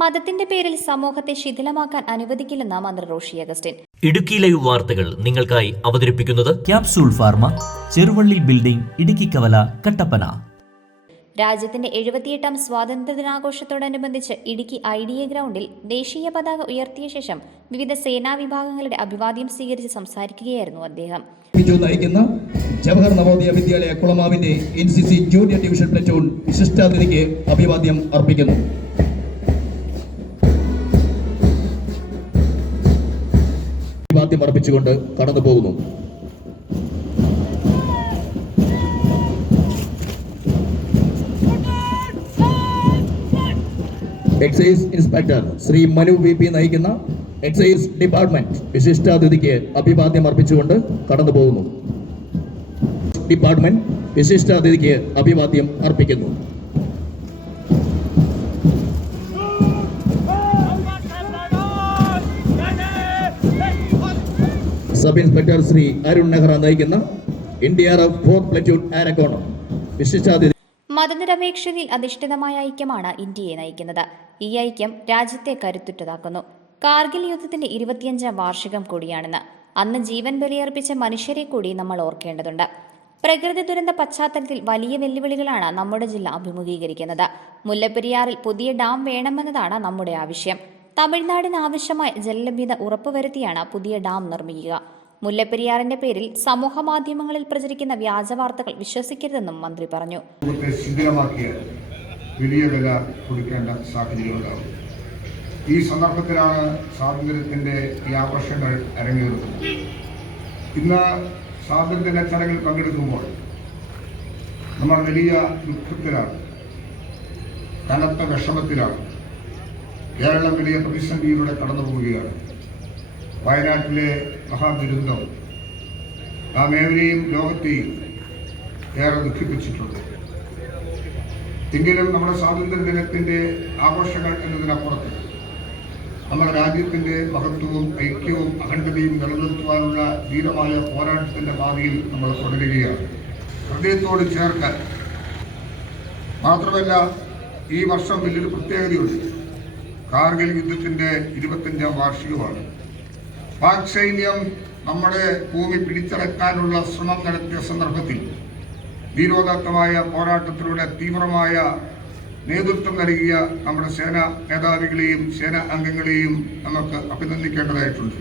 മതത്തിന്റെ പേരിൽ സമൂഹത്തെ ശിഥിലമാക്കാൻ അനുവദിക്കില്ലെന്ന് മന്ത്രി റോഷി അഗസ്റ്റിൻ. ഇടുക്കി ലൈവ് വാർത്തകൾ നിങ്ങൾക്കായി അവതരിപ്പിക്കുന്നത് capsule pharma, Cheruvally building, Idukki കവല, കട്ടപ്പന. രാജ്യത്തിന്റെ 78ാം സ്വാതന്ത്ര്യദിനാഘോഷത്തോടനുബന്ധിച്ച് ഇടുക്കി IDA ഗ്രൗണ്ടിൽ ദേശീയ പതാക ഉയർത്തിയ ശേഷം വിവിധ സേനാ വിഭാഗങ്ങളുടെ അഭിവാദ്യം സ്വീകരിച്ച് സംസാരിക്കുകയായിരുന്നു അദ്ദേഹം. നയിക്കുന്ന ജവഹർ നവോദയ വിദ്യാലയ കുളമാവിന്റെ NCC ജൂനിയർ ഡിവിഷൻ പ്ലറ്റൂൺ വിശിഷ്ടാതിഥിക്ക് അഭിവാദ്യം അർപ്പിക്കുന്നു. അഭിവാദ്യം അർപ്പിച്ചുകൊണ്ട് കടന്നു പോകുന്നു. Excise inspector Shri Manu VP നയിക്കുന്ന എക്സൈസ് ഡിപ്പാർട്ട്മെന്റ് വിശിഷ്ടാതിഥിക്ക് അഭിവാദ്യം അർപ്പിച്ചുകൊണ്ട് കടന്നു പോകുന്നു. ഡിപ്പാർട്ട്മെന്റ് വിശിഷ്ടാതിഥിക്ക് അഭിവാദ്യം അർപ്പിക്കുന്നു. സബ് ഇൻസ്പെക്ടർ ശ്രീ അരുൺ നെഹ്റ നയിക്കുന്ന NDRF 4th പ്ലറ്റൂൺ ആരക്കോണം വിശിഷ്ടാതിഥി. മതനിരപേക്ഷതയിൽ അധിഷ്ഠിതമായ ഐക്യമാണ് ഇന്ത്യയെ നയിക്കുന്നത്. ഈ ഐക്യം രാജ്യത്തെ കരുത്തുറ്റതാക്കുന്നു. കാർഗിൽ യുദ്ധത്തിന്റെ 25ാം വാർഷികം കൂടിയാണെന്ന്. അന്ന് ജീവൻ ബലിയർപ്പിച്ച മനുഷ്യരെ കൂടി നമ്മൾ ഓർക്കേണ്ടതുണ്ട്. പ്രകൃതി ദുരന്ത പശ്ചാത്തലത്തിൽ വലിയ വെല്ലുവിളികളാണ് നമ്മുടെ ജില്ല അഭിമുഖീകരിക്കുന്നത്. മുല്ലപ്പെരിയാറിൽ പുതിയ ഡാം വേണമെന്നതാണ് നമ്മുടെ ആവശ്യം. തമിഴ്നാടിന് ആവശ്യമായ ജലലഭ്യത ഉറപ്പുവരുത്തിയാണ് പുതിയ ഡാം നിർമ്മിക്കുക. മുല്ലപ്പെരിയാറിന്റെ പേരിൽ സമൂഹ മാധ്യമങ്ങളിൽ പ്രചരിക്കുന്ന വ്യാജ വാർത്തകൾ വിശ്വസിക്കരുതെന്നും മന്ത്രി പറഞ്ഞു. വലിയ വില കൊടുക്കേണ്ട സാഹചര്യമുണ്ടാകും. ഈ സന്ദർഭത്തിലാണ് സ്വാതന്ത്ര്യത്തിന്റെ ഈ ആഘോഷങ്ങൾ അരങ്ങേറുന്നത്. ഇന്ന് സ്വാതന്ത്ര്യദിന ചടങ്ങിൽ പങ്കെടുക്കുമ്പോൾ നമ്മൾ വലിയ ദുഃഖത്തിലാണ്, കനത്ത വിഷമത്തിലാണ്. കേരളം വലിയ പ്രതിസന്ധിയിലൂടെ കടന്നു പോവുകയാണ്. വയനാട്ടിലെ മഹാദുരന്തം നാം ഏവരെയും ലോകത്തെയും ഏറെ ദുഃഖിപ്പിച്ചിട്ടുണ്ട്. എങ്കിലും നമ്മുടെ സ്വാതന്ത്ര്യ ദിനത്തിന്റെ ആഘോഷങ്ങൾ എന്നതിനപ്പുറത്ത് നമ്മുടെ രാജ്യത്തിന്റെ മഹത്വവും ഐക്യവും അഖണ്ഡതയും നിലനിർത്തുവാനുള്ള ധീരമായ പോരാട്ടത്തിന്റെ പാതയിൽ നമ്മൾ തുടരുകയാണ്. ഹൃദയത്തോട് ചേർക്കാൻ മാത്രമല്ല, ഈ വർഷം വലിയൊരു പ്രത്യേകതയുണ്ട്. കാർഗിൽ യുദ്ധത്തിന്റെ 25ാം വാർഷികമാണ്. പാക് സൈന്യം നമ്മുടെ ഭൂമി പിടിച്ചടക്കാനുള്ള ശ്രമം നടത്തിയ സന്ദർഭത്തിൽ ധീരോദാത്തമായ പോരാട്ടത്തിലൂടെ തീവ്രമായ നേതൃത്വം നൽകിയ നമ്മുടെ സേനാ മേധാവികളെയും സേനാ അംഗങ്ങളെയും നമുക്ക് അഭിനന്ദിക്കേണ്ടതായിട്ടുണ്ട്.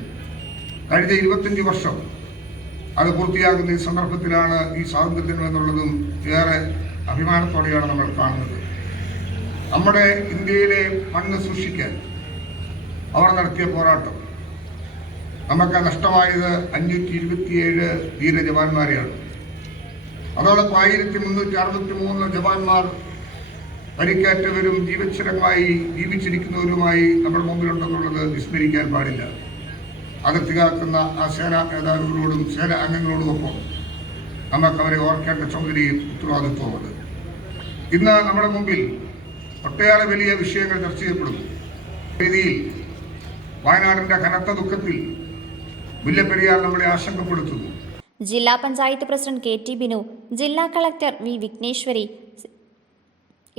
കഴിഞ്ഞ 25 വർഷം അത് പൂർത്തിയാകുന്ന ഈ സന്ദർഭത്തിലാണ് ഈ സ്വാതന്ത്ര്യം എന്നുള്ളതും ഏറെ അഭിമാനത്തോടെയാണ് നമ്മൾ കാണുന്നത്. നമ്മുടെ ഇന്ത്യയിലെ മണ്ണ് സൂക്ഷിക്കാൻ അവർ നടത്തിയ പോരാട്ടം, നമുക്ക് നഷ്ടമായത് 527 ധീരജവാന്മാരെയാണ്. അതോടൊപ്പം 1363 ജവാന്മാർ പരിക്കേറ്റവരും ജീവച്ഛരമായി ജീവിച്ചിരിക്കുന്നവരുമായി നമ്മുടെ മുമ്പിലുണ്ടെന്നുള്ളത് വിസ്മരിക്കാൻ പാടില്ല. അതിർത്തി കാക്കുന്ന ആ സേനാ നേതാക്കളോടും സേനാ അംഗങ്ങളോടുമൊപ്പം നമുക്ക് അവരെ ഓർക്കേണ്ട ചുമതലയും ഉത്തരവാദിത്വമുണ്ട്. ഇന്ന് നമ്മുടെ മുമ്പിൽ ഒട്ടേറെ വലിയ വിഷയങ്ങൾ ചർച്ച ചെയ്യപ്പെടുന്നു. രീതിയിൽ വയനാടിന്റെ കനത്ത ദുഃഖത്തിൽ മുല്ലപ്പെരിയാർ നമ്മളെ ആശങ്കപ്പെടുത്തുന്നു. ജില്ലാ പഞ്ചായത്ത് പ്രസിഡന്റ് KT ബിനു, ജില്ലാ collector V Vigneshwari,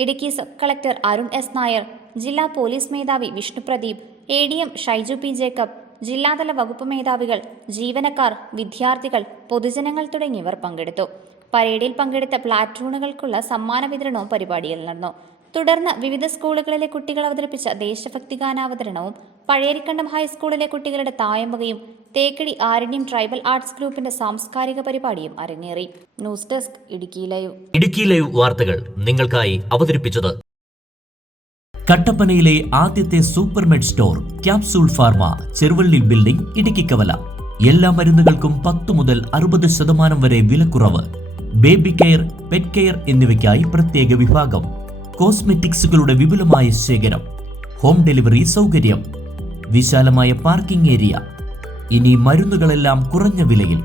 Idukki sub collector Arun S Nair, ജില്ലാ പോലീസ് മേധാവി Vishnu Pradeep, ADM Shaiju P Jacob, ജില്ലാതല വകുപ്പ് മേധാവികൾ, ജീവനക്കാർ, വിദ്യാർത്ഥികൾ, പൊതുജനങ്ങൾ തുടങ്ങിയവർ പങ്കെടുത്തു. പരേഡിൽ പങ്കെടുത്ത പ്ലാറ്റൂണുകൾക്കുള്ള സമ്മാന വിതരണവും പരിപാടിയിൽ നടന്നു. തുടർന്ന് വിവിധ സ്കൂളുകളിലെ കുട്ടികൾ അവതരിപ്പിച്ച ദേശഭക്തി ഗാനാവതരണവും പഴയരിക്കണ്ടം ഹൈസ്കൂളിലെ കുട്ടികളുടെ തായമ്പകയും തേക്കടി ആരണ്യം ട്രൈബൽ ആർട്സ് ഗ്രൂപ്പിന്റെ സാംസ്കാരിക പരിപാടിയും അരങ്ങേറി. News desk Idukki live. Idukki live വാർത്തകൾ നിങ്ങൾക്കായി അവതരിപ്പിച്ചത് കട്ടപ്പനയിലെ ആദ്യത്തെ supermed store capsule pharma, Cheruvally building, Idukki കവല. എല്ലാ മരുന്നുകൾക്കും 10 മുതൽ 60% വരെ വിലക്കുറവ്. ബേബി കെയർ, പെറ്റ് കെയർ എന്നിവയ്ക്കായി പ്രത്യേക വിഭാഗം. കോസ്മെറ്റിക്സുകളുടെ വിപുലമായ ശേഖരം. ഹോം ഡെലിവറി സൗകര്യം. വിശാലമായ പാർക്കിംഗ് ഏരിയ. ഇനി മരുന്നുകളെല്ലാം കുറഞ്ഞ വിലയിൽ.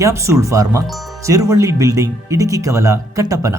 Capsule pharma, Cheruvally building, Idukki കവല, കട്ടപ്പന.